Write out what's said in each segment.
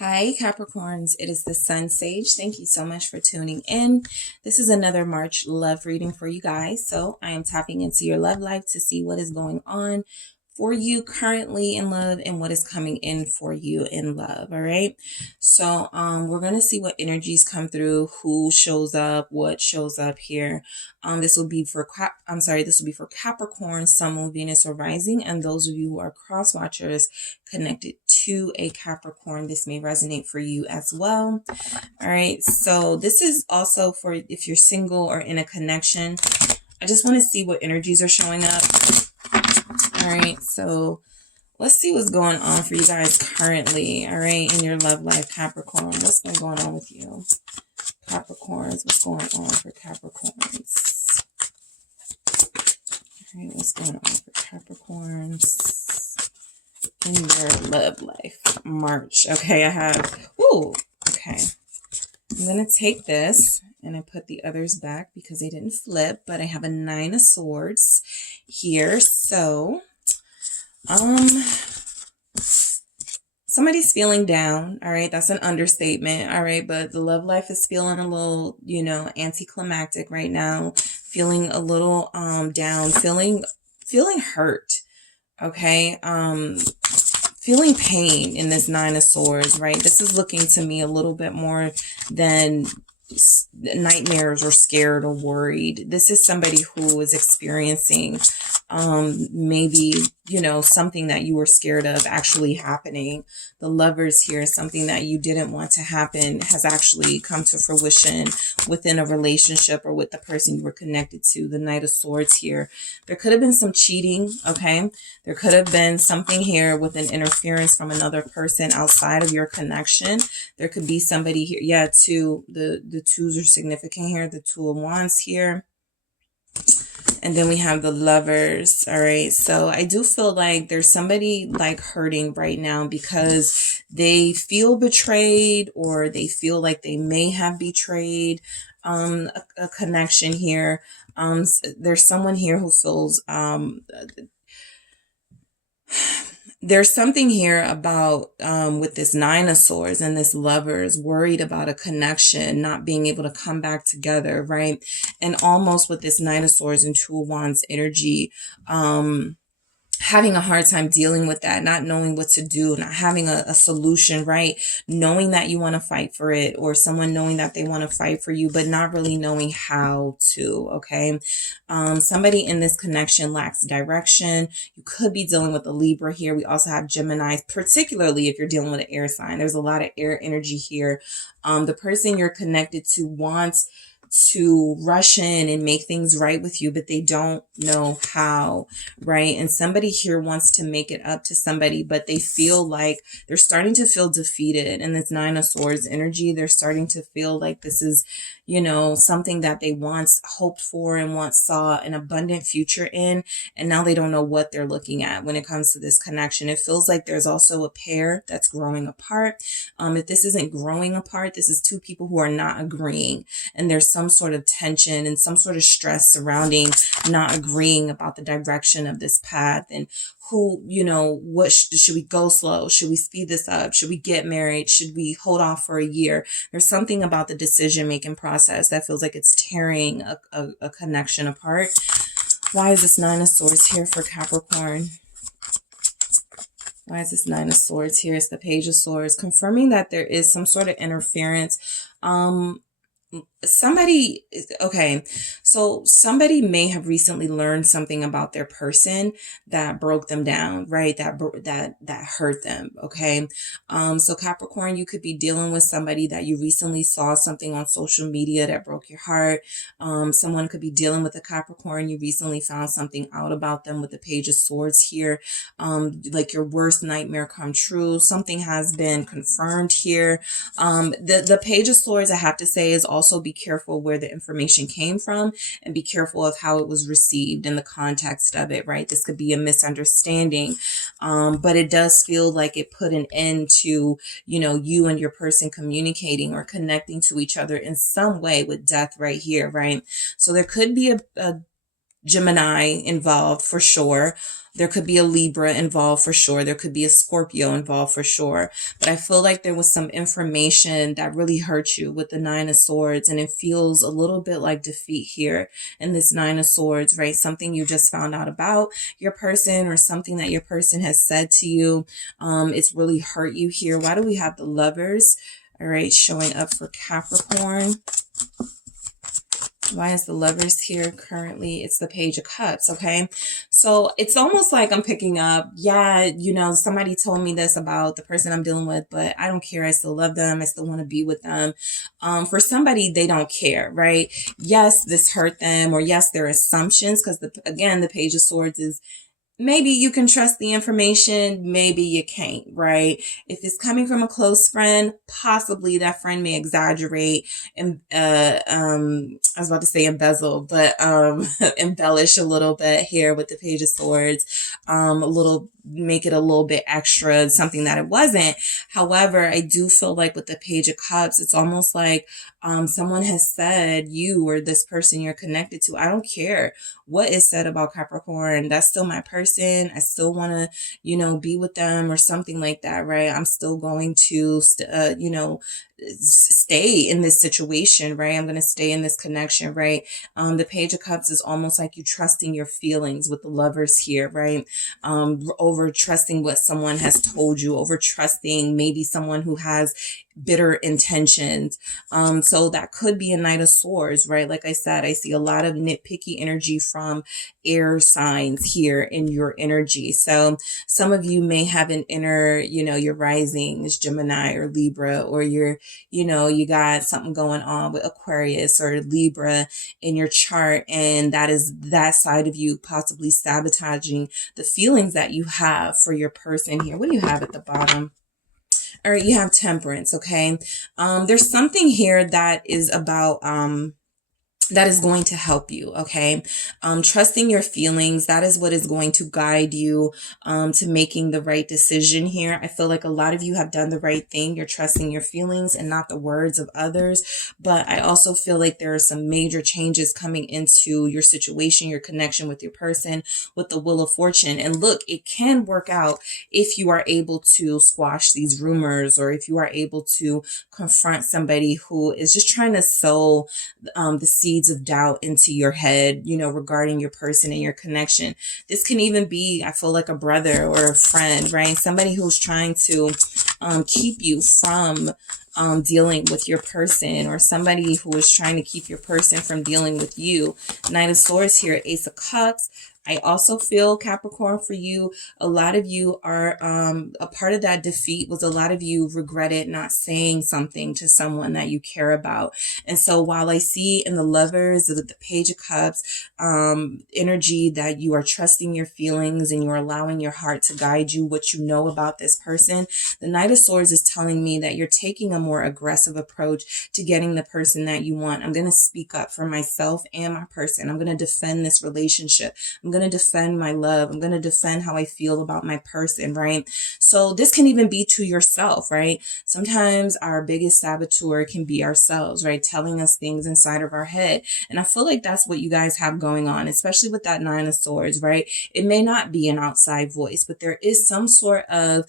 Hi, Capricorns. It is the Sun Sage. Thank you so much for tuning in. This is another March love reading for you guys. So I am tapping into your love life to see what is going on for you currently in love and what is coming in for you in love. All right. So we're going to see what energies come through, who shows up, what shows up here. This will be for Capricorn, Sun, Moon, Venus, or Rising, and those of you who are cross watchers connected to a Capricorn, this may resonate for you as well. All right, so this is also for if you're single or in a connection. I just want to see what energies are showing up. All right, so let's see what's going on for you guys currently. All right, in your love life, Capricorn. What's been going on with you? Capricorns, what's going on for Capricorns? All right, what's going on for Capricorns in your love life? March. Okay, I have, okay. I'm going to take this and I put the others back because they didn't flip, but I have a 9 of Swords here. So, somebody's feeling down. All right. That's an understatement. All right. But the love life is feeling a little, anticlimactic right now, feeling a little, down, feeling hurt. Okay. Feeling pain in this 9 of Swords, right? This is looking to me a little bit more than nightmares or scared or worried. This is somebody who is experiencing maybe, something that you were scared of actually happening. The Lovers here, something that you didn't want to happen has actually come to fruition within a relationship or with the person you were connected to. The Knight of Swords here. There could have been some cheating, okay? There could have been something here with an interference from another person outside of your connection. There could be somebody here. Yeah, the twos are significant here. The Two of Wands here. And then we have the Lovers. All right. So I do feel like there's somebody like hurting right now because they feel betrayed or they feel like they may have betrayed a connection here. There's someone here who feels there's something here about with this 9 of Swords and this Lovers, worried about a connection, not being able to come back together, right? And almost with this 9 of Swords and 2 of Wands energy, having a hard time dealing with that, not knowing what to do, not having a solution, right? Knowing that you want to fight for it, or someone knowing that they want to fight for you, but not really knowing how to, okay? Somebody in this connection lacks direction. You could be dealing with a Libra here. We also have Gemini, particularly if you're dealing with an air sign. There's a lot of air energy here. The person you're connected to wants to rush in and make things right with you, but they don't know how, right? And somebody here wants to make it up to somebody, but they feel like they're starting to feel defeated. And this 9 of Swords energy, they're starting to feel like this is, something that they once hoped for and once saw an abundant future in. And now they don't know what they're looking at when it comes to this connection. It feels like there's also a pair that's growing apart. If this isn't growing apart, this is two people who are not agreeing. And there's some sort of tension and some sort of stress surrounding not agreeing about the direction of this path and who, what should we go slow? Should we speed this up? Should we get married? Should we hold off for a year? There's something about the decision-making process that feels like it's tearing a connection apart. Why is this 9 of Swords here for Capricorn? Why is this 9 of Swords here? It's the Page of Swords, confirming that there is some sort of interference. Somebody may have recently learned something about their person that broke them down, right? That hurt them. Okay. So Capricorn, you could be dealing with somebody that you recently saw something on social media that broke your heart. Someone could be dealing with a Capricorn. You recently found something out about them with the Page of Swords here. Like your worst nightmare come true. Something has been confirmed here. The Page of Swords, I have to say, is also be careful where the information came from and be careful of how it was received in the context of it, right? This could be a misunderstanding, but it does feel like it put an end to, you and your person communicating or connecting to each other in some way with death right here, right? So there could be a Gemini involved for sure. There could be a Libra involved for sure. There could be a Scorpio involved for sure. But I feel like there was some information that really hurt you with the Nine of Swords. And it feels a little bit like defeat here in this Nine of Swords, right? Something you just found out about your person or something that your person has said to you. It's really hurt you here. Why do we have the Lovers? All right, showing up for Capricorn. Why is the Lovers here currently? It's the Page of Cups, okay? So it's almost like I'm picking up, yeah, you know, somebody told me this about the person I'm dealing with, but I don't care. I still love them. I still want to be with them. For somebody, they don't care, right? Yes, this hurt them, or yes, their assumptions, because again, the Page of Swords is maybe you can trust the information, maybe you can't, right? If it's coming from a close friend, possibly that friend may exaggerate and I was about to say embezzle, but embellish a little bit here with the Page of Swords, make it a little bit extra, something that it wasn't. However, I do feel like with the Page of Cups, it's almost like someone has said, you or this person you're connected to, I don't care what is said about Capricorn, that's still my person. I still want to, you know, be with them or something like that, right? I'm still going to, you know, stay in this situation, right? I'm going to stay in this connection, right? The Page of Cups is almost like you trusting your feelings with the Lovers here, right? Over trusting what someone has told you, over trusting maybe someone who has bitter intentions. So that could be a Knight of Swords, right? Like I said, I see a lot of nitpicky energy from air signs here in your energy. So some of you may have an inner, you know, your rising is Gemini or Libra, or you're, you know, you got something going on with Aquarius or Libra in your chart. And that is that side of you possibly sabotaging the feelings that you have for your person here. What do you have at the bottom? All right, you have Temperance, okay? There's something here that is about that is going to help you, okay? Trusting your feelings, that is what is going to guide you to making the right decision here. I feel like a lot of you have done the right thing. You're trusting your feelings and not the words of others. But I also feel like there are some major changes coming into your situation, your connection with your person, with the Wheel of Fortune. And look, it can work out if you are able to squash these rumors, or if you are able to confront somebody who is just trying to sow the seeds of doubt into your head, you know, regarding your person and your connection. This can even be, I feel like, a brother or a friend, right? Somebody who's trying to keep you from dealing with your person, or somebody who is trying to keep your person from dealing with you. Knight of Swords here, Ace of Cups. I also feel, Capricorn, for you, a lot of you are, a part of that defeat was a lot of you regretted not saying something to someone that you care about. And so while I see in the Lovers, the Page of Cups, energy that you are trusting your feelings and you're allowing your heart to guide you, what you know about this person, the Knight of Swords is telling me that you're taking a more aggressive approach to getting the person that you want. I'm going to speak up for myself and my person. I'm going to defend this relationship. I'm going to defend my love. I'm going to defend how I feel about my person, right? So this can even be to yourself, right? Sometimes our biggest saboteur can be ourselves, right? Telling us things inside of our head. And I feel like that's what you guys have going on, especially with that Nine of Swords, right? It may not be an outside voice, but there is some sort of,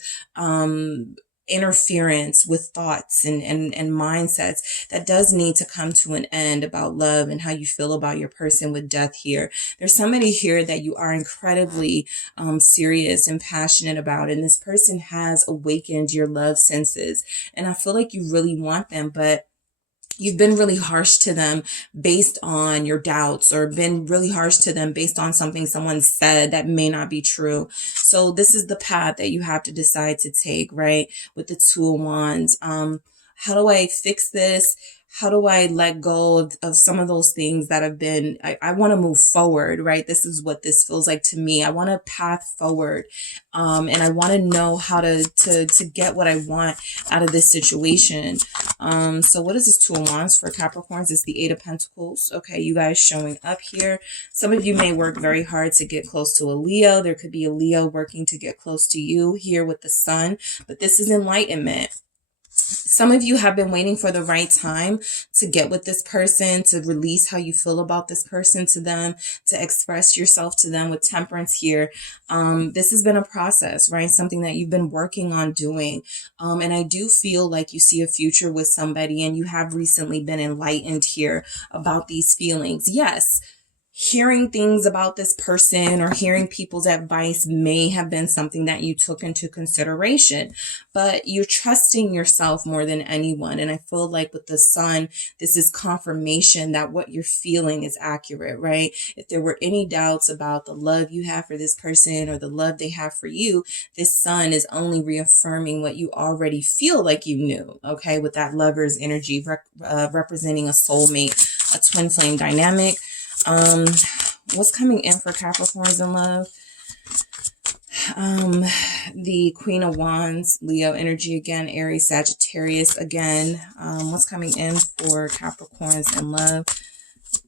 interference with thoughts and mindsets that does need to come to an end about love and how you feel about your person with death here. There's somebody here that you are incredibly serious and passionate about, and this person has awakened your love senses, and I feel like you really want them, but you've been really harsh to them based on your doubts, or been really harsh to them based on something someone said that may not be true. So this is the path that you have to decide to take, right? With the Two of Wands. How do I fix this? How do I let go of some of those things that have been, I want to move forward, right? This is what this feels like to me. I want a path forward. And I want to know how to get what I want out of this situation. So what is this Two of Wands for Capricorns? It's the Eight of Pentacles. Okay, you guys showing up here. Some of you may work very hard to get close to a Leo. There could be a Leo working to get close to you here with the Sun, but this is enlightenment. Some of you have been waiting for the right time to get with this person, to release how you feel about this person to them, to express yourself to them with temperance here. This has been a process, right? Something that you've been working on doing. And I do feel like you see a future with somebody, and you have recently been enlightened here about these feelings. Yes. Hearing things about this person or hearing people's advice may have been something that you took into consideration, but you're trusting yourself more than anyone. And I feel like with the sun, this is confirmation that what you're feeling is accurate, right? If there were any doubts about the love you have for this person or the love they have for you, this sun is only reaffirming what you already feel like you knew, okay? With that lover's energy representing a soulmate, a twin flame dynamic. What's coming in for Capricorns in love? The Queen of Wands, Leo energy again, Aries, Sagittarius again. What's coming in for Capricorns in love?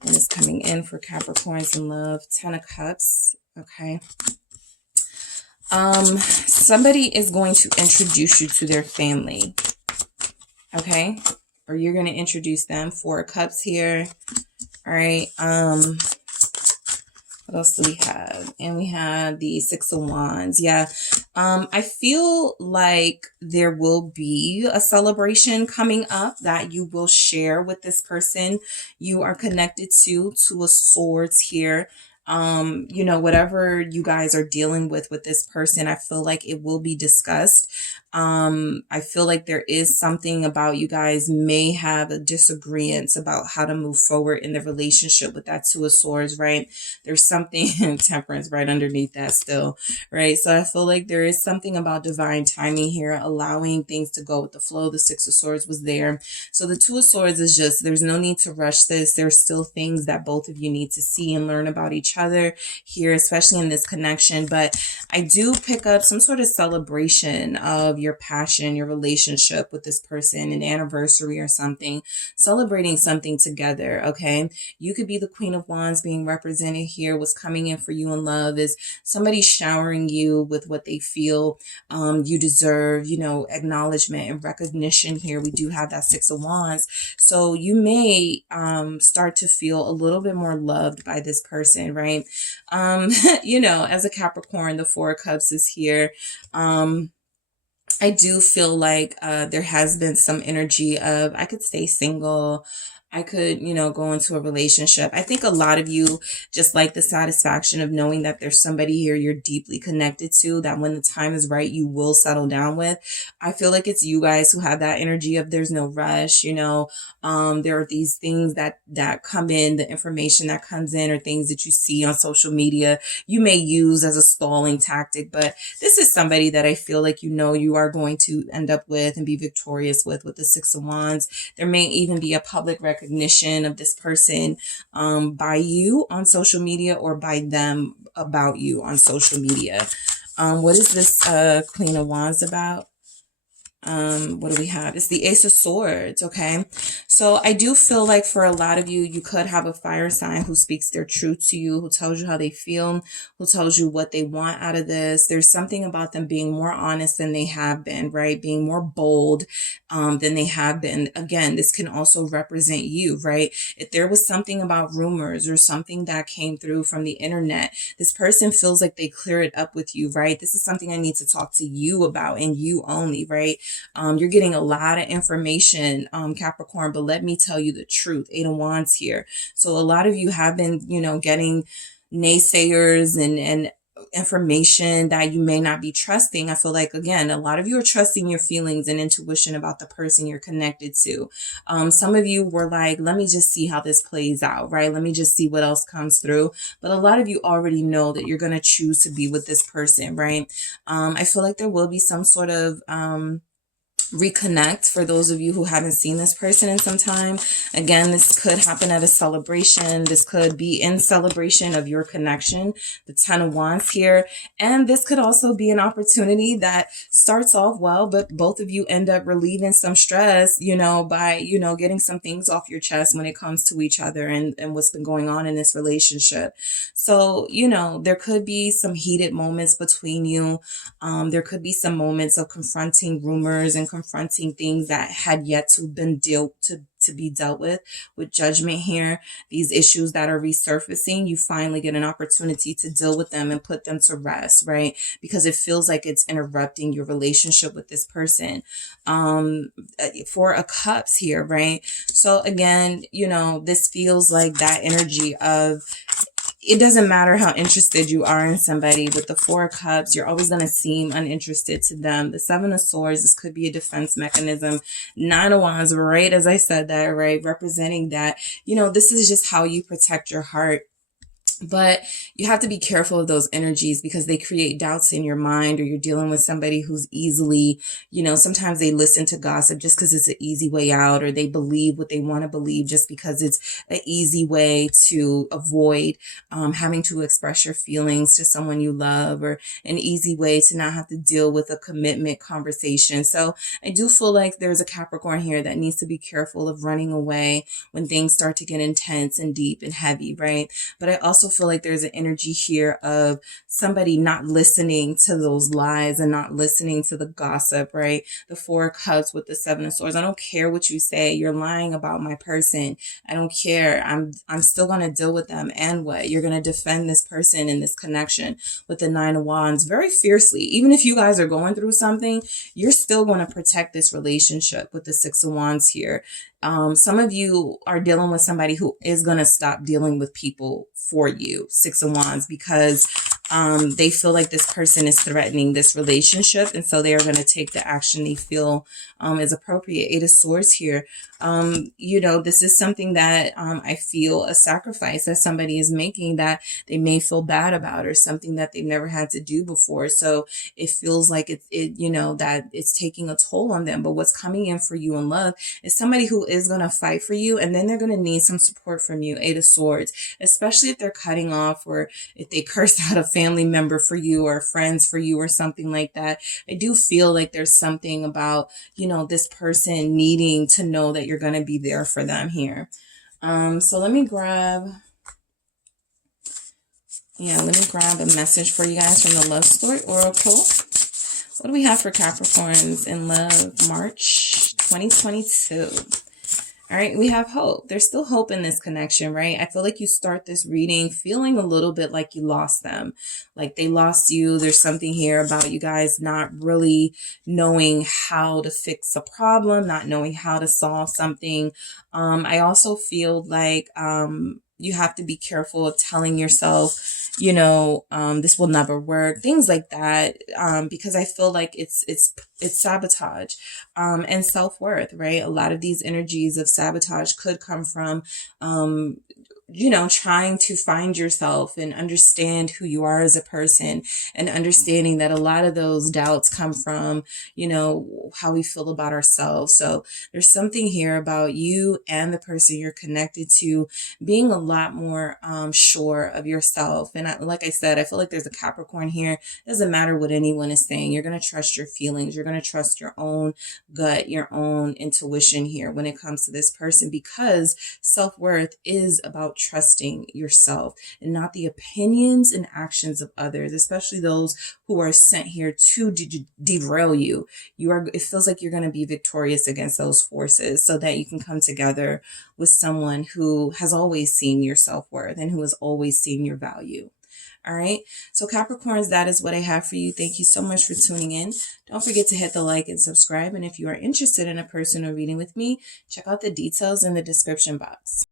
What is coming in for Capricorns in love? 10 of Cups. Okay. Somebody is going to introduce you to their family. Okay. Or you're going to introduce them. 4 of Cups here. All right. What else do we have? And we have the 6 of Wands. Yeah. I feel like there will be a celebration coming up that you will share with this person you are connected to. 2 of Swords here. You know, whatever you guys are dealing with this person, I feel like it will be discussed. I feel like there is something about you guys may have a disagreement about how to move forward in the relationship with that 2 of Swords, right? There's something in Temperance right underneath that still, right? So I feel like there is something about divine timing here, allowing things to go with the flow. The 6 of Swords was there. So the 2 of Swords is just, there's no need to rush this. There's still things that both of you need to see and learn about each other here, especially in this connection. But I do pick up some sort of celebration of your passion, your relationship with this person, an anniversary or something, celebrating something together. Okay. You could be the Queen of Wands being represented here. What's coming in for you in love is somebody showering you with what they feel you deserve, you know, acknowledgement and recognition here. We do have that 6 of Wands. So you may start to feel a little bit more loved by this person, right? You know, as a Capricorn, the 4 of Cups is here. I do feel like there has been some energy of, I could stay single. I could, you know, go into a relationship. I think a lot of you just like the satisfaction of knowing that there's somebody here you're deeply connected to, that when the time is right, you will settle down with. I feel like it's you guys who have that energy of there's no rush, you know. There are these things that come in, the information that comes in, or things that you see on social media you may use as a stalling tactic. But this is somebody that I feel like, you know, you are going to end up with and be victorious with the 6 of Wands. There may even be a public recognition of this person by you on social media, or by them about you on social media. What is this Queen of Wands about? What do we have? It's the Ace of Swords. Okay. So I do feel like for a lot of you, you could have a fire sign who speaks their truth to you, who tells you how they feel, who tells you what they want out of this. There's something about them being more honest than they have been, right? Being more bold than they have been. Again, this can also represent you, right? If there was something about rumors or something that came through from the internet, this person feels like they clear it up with you, right? This is something I need to talk to you about, and you only, right? You're getting a lot of information, Capricorn, but let me tell you the truth. 8 of Wands here. So a lot of you have been, you know, getting naysayers and information that you may not be trusting. I feel like, again, a lot of you are trusting your feelings and intuition about the person you're connected to. Some of you were like, let me just see how this plays out, right? Let me just see what else comes through. But a lot of you already know that you're going to choose to be with this person, right? I feel like there will be some sort of reconnect for those of you who haven't seen this person in some time. Again, this could happen at a celebration. This could be in celebration of your connection, the 10 of Wands here. And this could also be an opportunity that starts off well, but both of you end up relieving some stress, you know, by, you know, getting some things off your chest when it comes to each other and what's been going on in this relationship. So, you know, there could be some heated moments between you. There could be some moments of confronting rumors and confronting confronting things that had yet to been to be dealt with Judgment here. These issues that are resurfacing, you finally get an opportunity to deal with them and put them to rest, right? Because it feels like it's interrupting your relationship with this person. Four of Cups here, right? So again, you know, this feels like that energy of, it doesn't matter how interested you are in somebody. With the Four of Cups, you're always going to seem uninterested to them. The Seven of Swords, this could be a defense mechanism. Nine of Wands, right as I said that, right, representing that, you know, this is just how you protect your heart. But you have to be careful of those energies because they create doubts in your mind, or you're dealing with somebody who's easily, you know, sometimes they listen to gossip just because it's an easy way out, or they believe what they want to believe just because it's an easy way to avoid having to express your feelings to someone you love, or an easy way to not have to deal with a commitment conversation. So I do feel like there's a Capricorn here that needs to be careful of running away when things start to get intense and deep and heavy, right? But I also feel like there's an energy here of somebody not listening to those lies and not listening to the gossip, right? The Four of Cups with the Seven of Swords. I don't care what you say. You're lying about my person. I don't care. I'm still going to deal with them. And what? You're going to defend this person and this connection with the Nine of Wands very fiercely. Even if you guys are going through something, you're still going to protect this relationship with the Six of Wands here. Some of you are dealing with somebody who is going to stop dealing with people for you, Six of Wands, because they feel like this person is threatening this relationship. And so they are going to take the action they feel is appropriate. Eight of Swords here. You know, this is something that I feel a sacrifice that somebody is making that they may feel bad about, or something that they've never had to do before. So it feels like you know, that it's taking a toll on them. But what's coming in for you in love is somebody who is going to fight for you, and then they're going to need some support from you. Eight of Swords, especially if they're cutting off, or if they curse out a family member for you, or friends for you, or something like that. I do feel like there's something about, you know, this person needing to know that you're going to be there for them here. So let me grab a message for you guys from the Love Story Oracle. What do we have for Capricorns in love, March 2022? All right, we have hope. There's still hope in this connection, right? I feel like you start this reading feeling a little bit like you lost them, like they lost you. There's something here about you guys not really knowing how to fix a problem, not knowing how to solve something. I also feel like you have to be careful of telling yourself, you know, this will never work, things like that, because I feel like it's sabotage and self-worth, right? A lot of these energies of sabotage could come from you know, trying to find yourself and understand who you are as a person, and understanding that a lot of those doubts come from, you know, how we feel about ourselves. So there's something here about you and the person you're connected to being a lot more sure of yourself. And like I said, I feel like there's a Capricorn here. It doesn't matter what anyone is saying. You're going to trust your feelings. You're going to trust your own gut, your own intuition here when it comes to this person, because self-worth is about trusting yourself and not the opinions and actions of others, especially those who are sent here to derail you. It feels like you're going to be victorious against those forces, so that you can come together with someone who has always seen your self-worth and who has always seen your value. All right. So Capricorns, that is what I have for you. Thank you so much for tuning in. Don't forget to hit the like and subscribe. And if you are interested in a personal reading with me, check out the details in the description box.